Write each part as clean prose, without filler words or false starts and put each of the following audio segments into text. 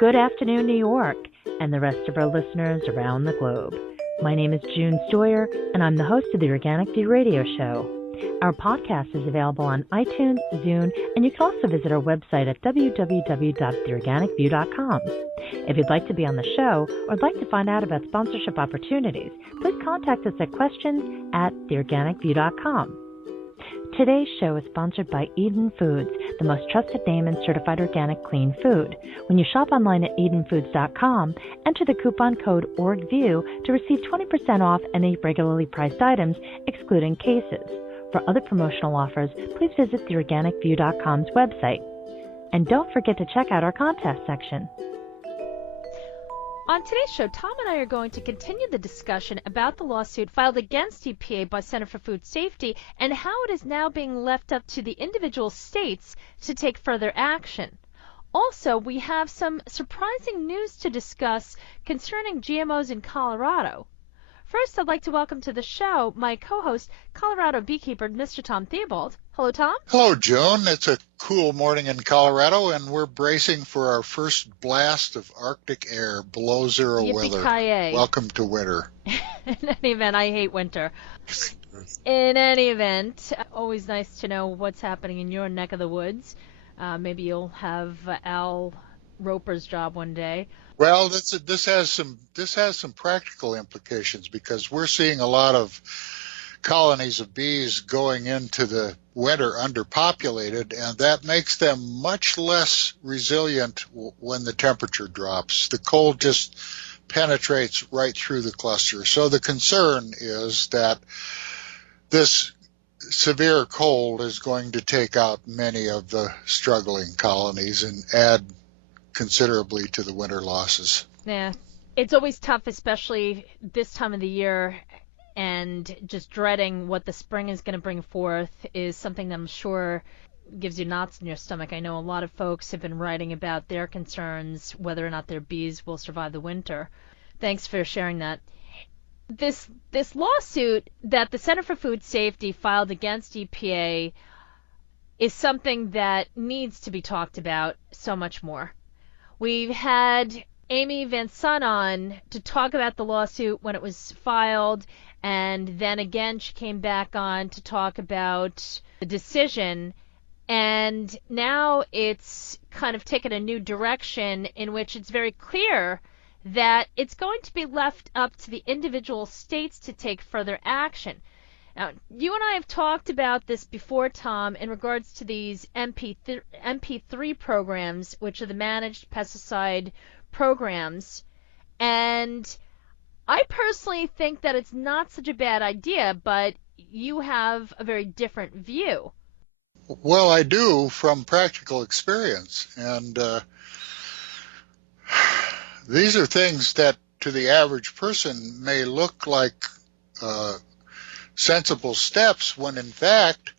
Good afternoon, New York, and the rest of our listeners around the globe. My name is June Stoyer, and I'm the host of the Organic View radio show. Our podcast is available on iTunes, Zune, and you can also visit our website at www.theorganicview.com. If you'd like to be on the show or would like to find out about sponsorship opportunities, please contact us at questions@theorganicview.com. Today's show is sponsored by Eden Foods, the most trusted name in certified organic clean food. When you shop online at edenfoods.com, enter the coupon code ORGVIEW to receive 20% off any regularly priced items, excluding cases. For other promotional offers, please visit theorganicview.com's website. And don't forget to check out our contest section. On today's show, Tom and I are going to continue the discussion about the lawsuit filed against EPA by Center for Food Safety and how it is now being left up to the individual states to take further action. Also, we have some surprising news to discuss concerning GMOs in Colorado. First, I'd like to welcome to the show my co-host, Colorado Beekeeper, Mr. Tom Theobald. Hello, Tom. Hello, Joan. It's a cool morning in Colorado, and we're bracing for our first blast of Arctic air, below zero weather. Welcome to winter. In any event, I hate winter. In any event, always nice to know what's happening in your neck of the woods. Maybe you'll have Al Roper's job one day. Well, this has some practical implications because we're seeing a lot of colonies of bees going into the winter underpopulated, and that makes them much less resilient when the temperature drops. The cold just penetrates right through the cluster. So the concern is that this severe cold is going to take out many of the struggling colonies and add considerably to the winter losses. Yeah, it's always tough, especially this time of the year, and just dreading what the spring is going to bring forth is something that I'm sure gives you knots in your stomach. I know a lot of folks have been writing about their concerns, whether or not their bees will survive the winter. Thanks for sharing that. This lawsuit that the Center for Food Safety filed against EPA is something that needs to be talked about so much more. We've had Amy Van Son on to talk about the lawsuit when it was filed, and then again she came back on to talk about the decision, and now it's kind of taken a new direction in which it's very clear that it's going to be left up to the individual states to take further action. Now, you and I have talked about this before, Tom, in regards to these MP3 programs, which are the managed pesticide programs. And I personally think that it's not such a bad idea, but you have a very different view. Well, I do from practical experience. And these are things that to the average person may look like sensible steps, when in fact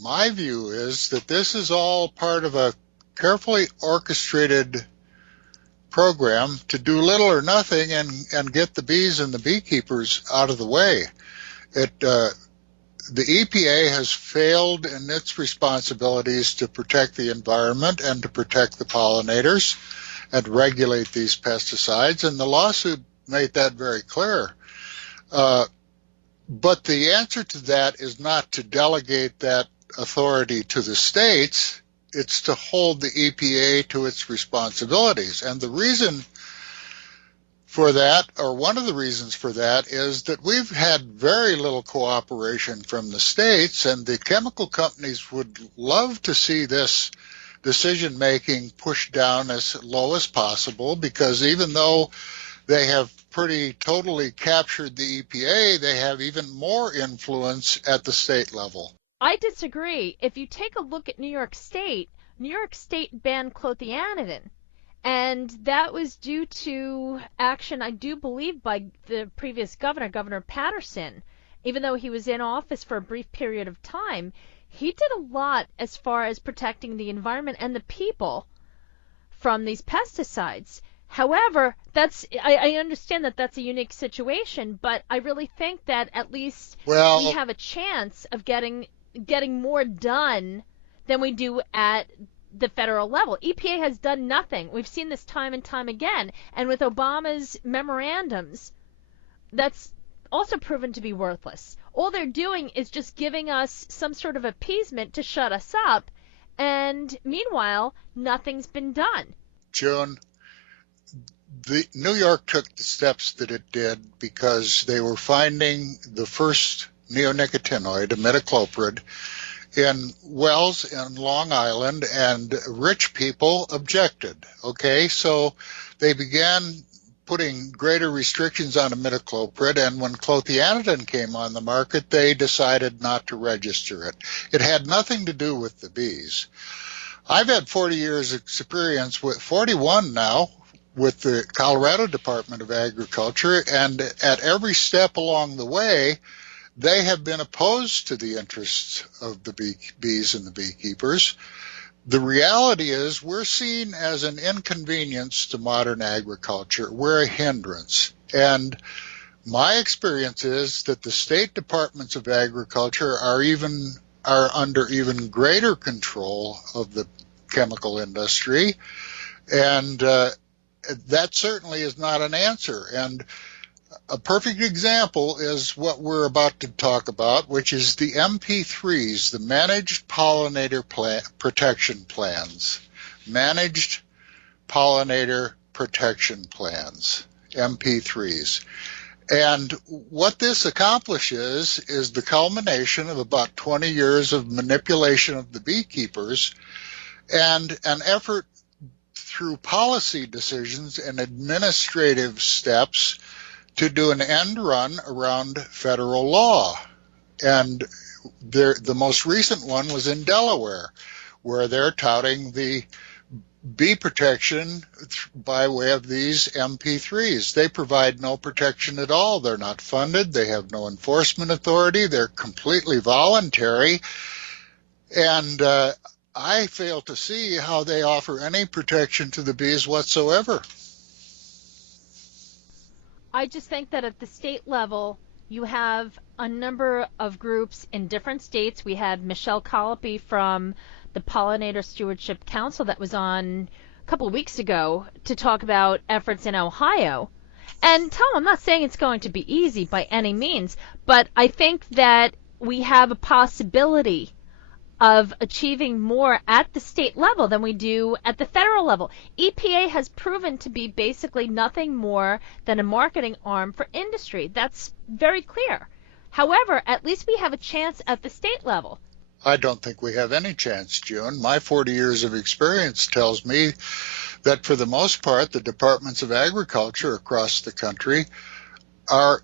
my view is that this is all part of a carefully orchestrated program to do little or nothing and get the bees and the beekeepers out of the way. The EPA has failed in its responsibilities to protect the environment and to protect the pollinators and regulate these pesticides, and the lawsuit made that very clear. But the answer to that is not to delegate that authority to the states. It's to hold the EPA to its responsibilities. And the reason for that, or one of the reasons for that, is that we've had very little cooperation from the states, and the chemical companies would love to see this decision-making pushed down as low as possible, because even though they have pretty totally captured the EPA, they have even more influence at the state level. I disagree. If you take a look at New York State banned clothianidin, and that was due to action, I do believe, by the previous governor, Governor Patterson. Even though he was in office for a brief period of time, he did a lot as far as protecting the environment and the people from these pesticides. However, I understand that that's a unique situation, but I really think that at least we have a chance of getting more done than we do at the federal level. EPA has done nothing. We've seen this time and time again. And with Obama's memorandums, that's also proven to be worthless. All they're doing is just giving us some sort of appeasement to shut us up, and meanwhile, nothing's been done. June, New York took the steps that it did because they were finding the first neonicotinoid, imidacloprid, in wells in Long Island, and rich people objected. Okay, so they began putting greater restrictions on imidacloprid, and when clothianidin came on the market, they decided not to register it. It had nothing to do with the bees. I've had 40 years experience, with 41 now, with the Colorado Department of Agriculture, and at every step along the way, they have been opposed to the interests of the bees and the beekeepers. The reality is we're seen as an inconvenience to modern agriculture. We're a hindrance. And my experience is that the state departments of agriculture are under even greater control of the chemical industry. And that certainly is not an answer. And a perfect example is what we're about to talk about, which is the MP3s, the Managed Pollinator Protection Plans. Managed Pollinator Protection Plans, MP3s. And what this accomplishes is the culmination of about 20 years of manipulation of the beekeepers and an effort through policy decisions and administrative steps to do an end run around federal law. And the most recent one was in Delaware, where they're touting the bee protection by way of these MP3s. They provide no protection at all. They're not funded. They have no enforcement authority. They're completely voluntary. And I fail to see how they offer any protection to the bees whatsoever. I just think that at the state level, you have a number of groups in different states. We had Michelle Colopy from the Pollinator Stewardship Council that was on a couple of weeks ago to talk about efforts in Ohio. And Tom, I'm not saying it's going to be easy by any means, but I think that we have a possibility of achieving more at the state level than we do at the federal level. EPA has proven to be basically nothing more than a marketing arm for industry. That's very clear. However, at least we have a chance at the state level. I don't think we have any chance, June. My 40 years of experience tells me that for the most part, the departments of agriculture across the country are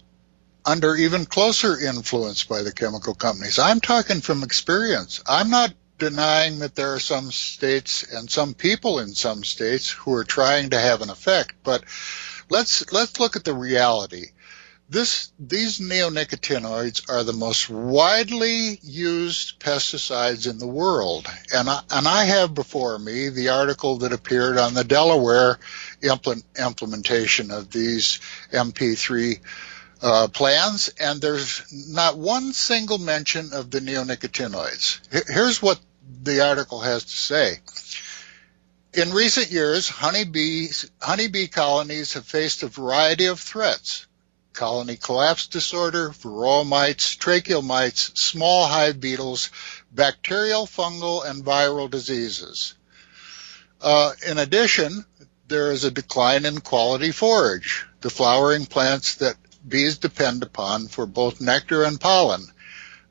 under even closer influence by the chemical companies. I'm talking from experience. I'm not denying that there are some states and some people in some states who are trying to have an effect, but let's look at the reality. These neonicotinoids are the most widely used pesticides in the world, and I have before me the article that appeared on the Delaware implementation of these MP3 plans, and there's not one single mention of the neonicotinoids. Here's what the article has to say. In recent years, honeybee colonies have faced a variety of threats: colony collapse disorder, varroa mites, tracheal mites, small hive beetles, bacterial, fungal, and viral diseases. In addition, there is a decline in quality forage, the flowering plants that bees depend upon for both nectar and pollen.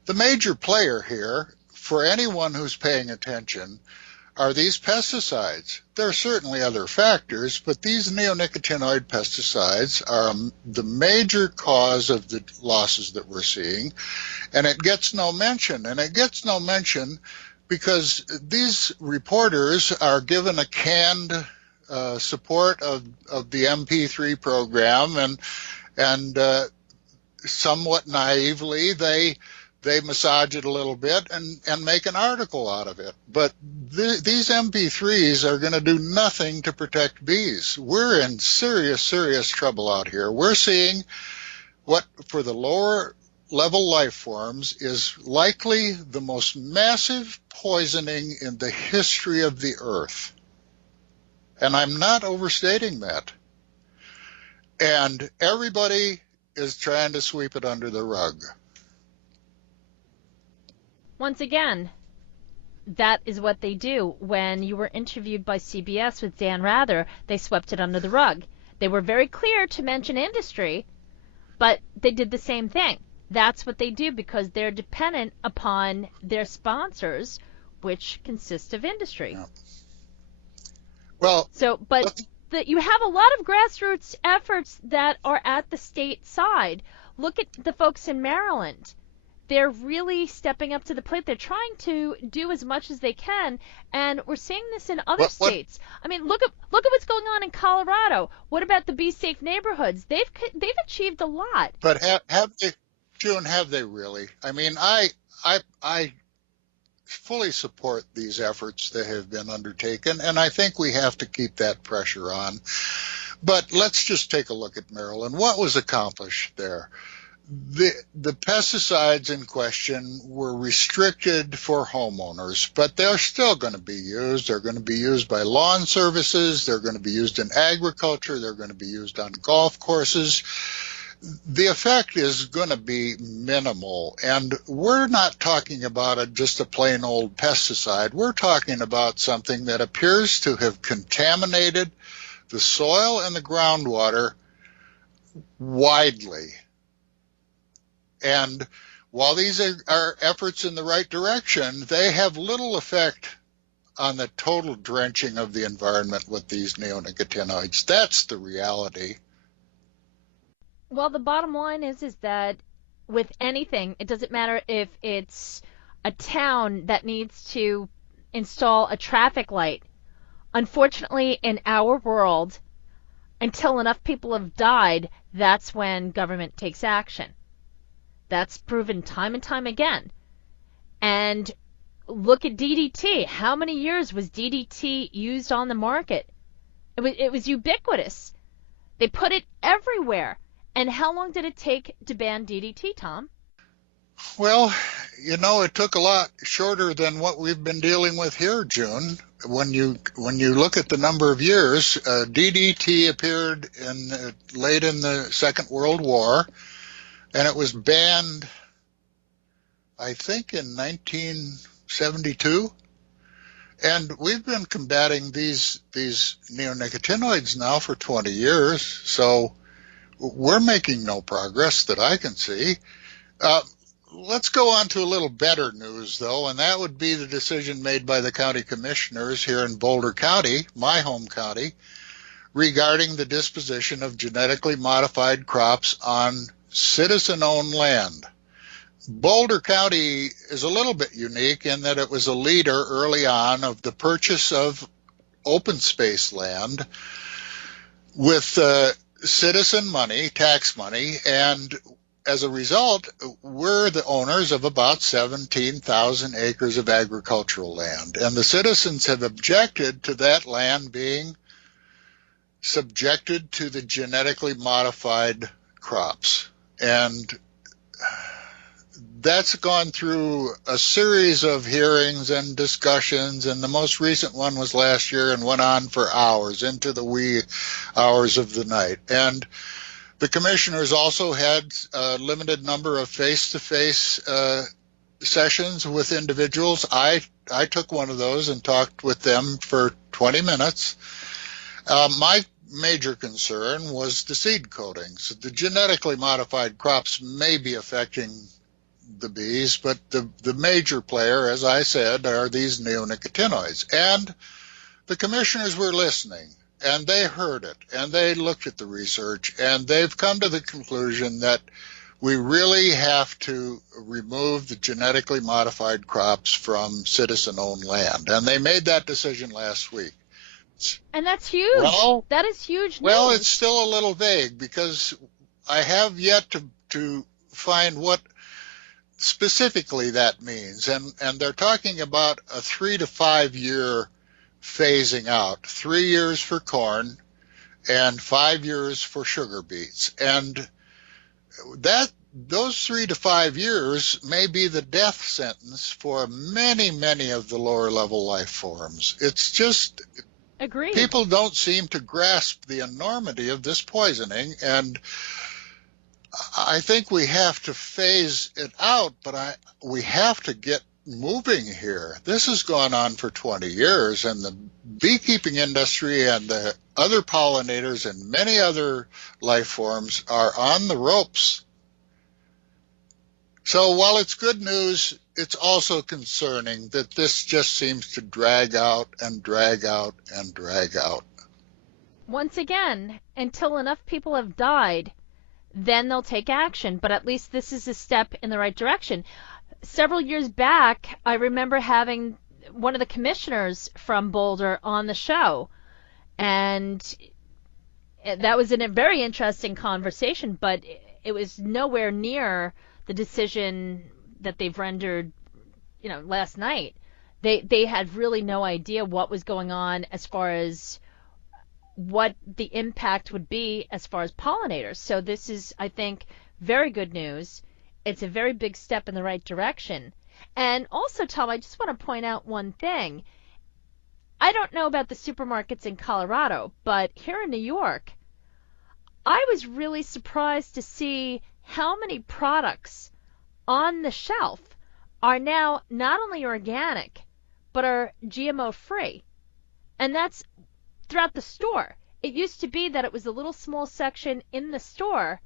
The major player here, for anyone who's paying attention, are these pesticides. There are certainly other factors, but these neonicotinoid pesticides are the major cause of the losses that we're seeing, and it gets no mention. And it gets no mention because these reporters are given a canned support of the MP3 program, and somewhat naively they massage it a little bit and make an article out of it. But these MP3s are going to do nothing to protect bees. We're in serious trouble out here. We're seeing what, for the lower level life forms is likely the most massive poisoning in the history of the earth. And I'm not overstating that. And everybody is trying to sweep it under the rug. Once again, that is what they do. When you were interviewed by CBS with Dan Rather, they swept it under the rug. They were very clear to mention industry, but they did the same thing. That's what they do because they're dependent upon their sponsors, which consist of industry. Yeah. Well, you have a lot of grassroots efforts that are at the state side. Look at the folks in Maryland. They're really stepping up to the plate. They're trying to do as much as they can, and we're seeing this in other states. I mean, look at what's going on in Colorado. What about the Be Safe neighborhoods? They've achieved a lot. But have they, June? Have they really? I mean, I fully support these efforts that have been undertaken, and I think we have to keep that pressure on. But let's just take a look at Maryland. What was accomplished there? The pesticides in question were restricted for homeowners, but they're still going to be used. They're going to be used by lawn services. They're going to be used in agriculture. They're going to be used on golf courses. The effect is going to be minimal, and we're not talking about just a plain old pesticide. We're talking about something that appears to have contaminated the soil and the groundwater widely. And while these are efforts in the right direction, they have little effect on the total drenching of the environment with these neonicotinoids. That's the reality. Well, the bottom line is that with anything, it doesn't matter if it's a town that needs to install a traffic light. Unfortunately, in our world, until enough people have died, that's when government takes action. That's proven time and time again. And look at DDT. How many years was DDT used on the market? It was ubiquitous. They put it everywhere. And how long did it take to ban DDT, Tom? Well, it took a lot shorter than what we've been dealing with here, June. When you look at the number of years, DDT appeared late in the Second World War. And it was banned, I think, in 1972. And we've been combating these neonicotinoids now for 20 years. So we're making no progress that I can see. Let's go on to a little better news, though, and that would be the decision made by the county commissioners here in Boulder County, my home county, regarding the disposition of genetically modified crops on citizen-owned land. Boulder County is a little bit unique in that it was a leader early on of the purchase of open space land with citizen money, tax money, and as a result, we're the owners of about 17,000 acres of agricultural land. And the citizens have objected to that land being subjected to the genetically modified crops. And that's gone through a series of hearings and discussions, and the most recent one was last year and went on for hours, into the wee hours of the night. And the commissioners also had a limited number of face-to-face sessions with individuals. I took one of those and talked with them for 20 minutes. My major concern was the seed coatings. The genetically modified crops may be affecting the bees, but the major player, as I said, are these neonicotinoids. And the commissioners were listening, and they heard it, and they looked at the research, and they've come to the conclusion that we really have to remove the genetically modified crops from citizen-owned land. And they made that decision last week. And that's huge. Well, that is huge news. Well, it's still a little vague because I have yet to find what specifically that means. And they're talking about a 3 to 5 year phasing out, 3 years for corn and 5 years for sugar beets. And those 3 to 5 years may be the death sentence for many, many of the lower level life forms. It's just, Agreed. people don't seem to grasp the enormity of this poisoning, and I think we have to phase it out, but we have to get moving here. This has gone on for 20 years, and the beekeeping industry and the other pollinators and many other life forms are on the ropes. So while it's good news, it's also concerning that this just seems to drag out and drag out and drag out. Once again, until enough people have died, then they'll take action. But at least this is a step in the right direction. Several years back, I remember having one of the commissioners from Boulder on the show, and that was a very interesting conversation, but it was nowhere near the decision that they've rendered, last night. They had really no idea what was going on as far as what the impact would be as far as pollinators. So this is, I think, very good news. It's a very big step in the right direction. And also, Tom, I just want to point out one thing. I don't know about the supermarkets in Colorado, but here in New York, I was really surprised to see how many products on the shelf are now not only organic, but are GMO free. And that's throughout the store. It used to be that it was a little small section in the store,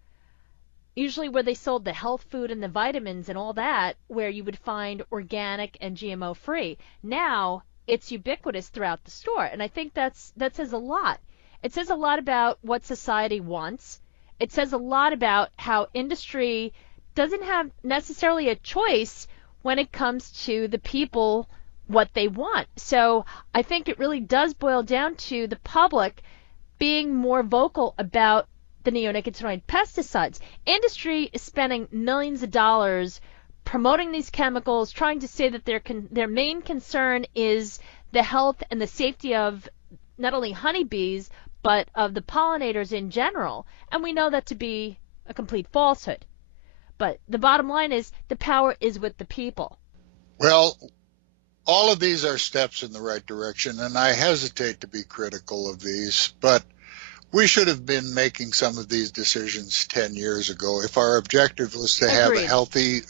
usually where they sold the health food and the vitamins and all that, where you would find organic and GMO free. Now it's ubiquitous throughout the store, and I think that says a lot. It says a lot about what society wants. It says a lot about how industry doesn't have necessarily a choice when it comes to the people, what they want. So I think it really does boil down to the public being more vocal about the neonicotinoid pesticides. Industry is spending millions of dollars promoting these chemicals, trying to say that their main concern is the health and the safety of not only honeybees, but of the pollinators in general. And we know that to be a complete falsehood. But the bottom line is the power is with the people. Well, all of these are steps in the right direction, and I hesitate to be critical of these, but we should have been making some of these decisions 10 years ago. If our objective was to have a healthy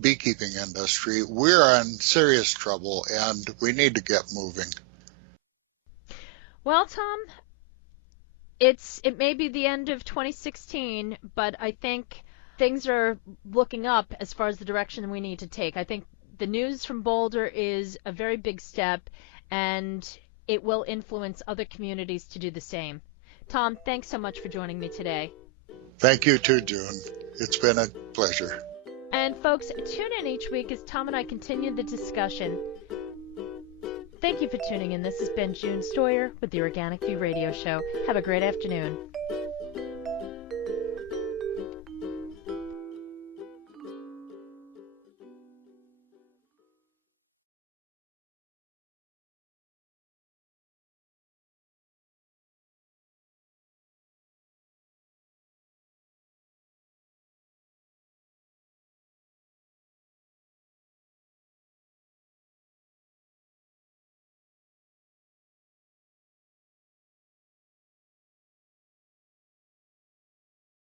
beekeeping industry, we're in serious trouble, and we need to get moving. Well, Tom, it may be the end of 2016, but I think things are looking up as far as the direction we need to take. I think the news from Boulder is a very big step, and it will influence other communities to do the same. Tom, thanks so much for joining me today. Thank you too, June. It's been a pleasure. And folks, tune in each week as Tom and I continue the discussion. Thank you for tuning in. This has been June Stoyer with the Organic View Radio Show. Have a great afternoon.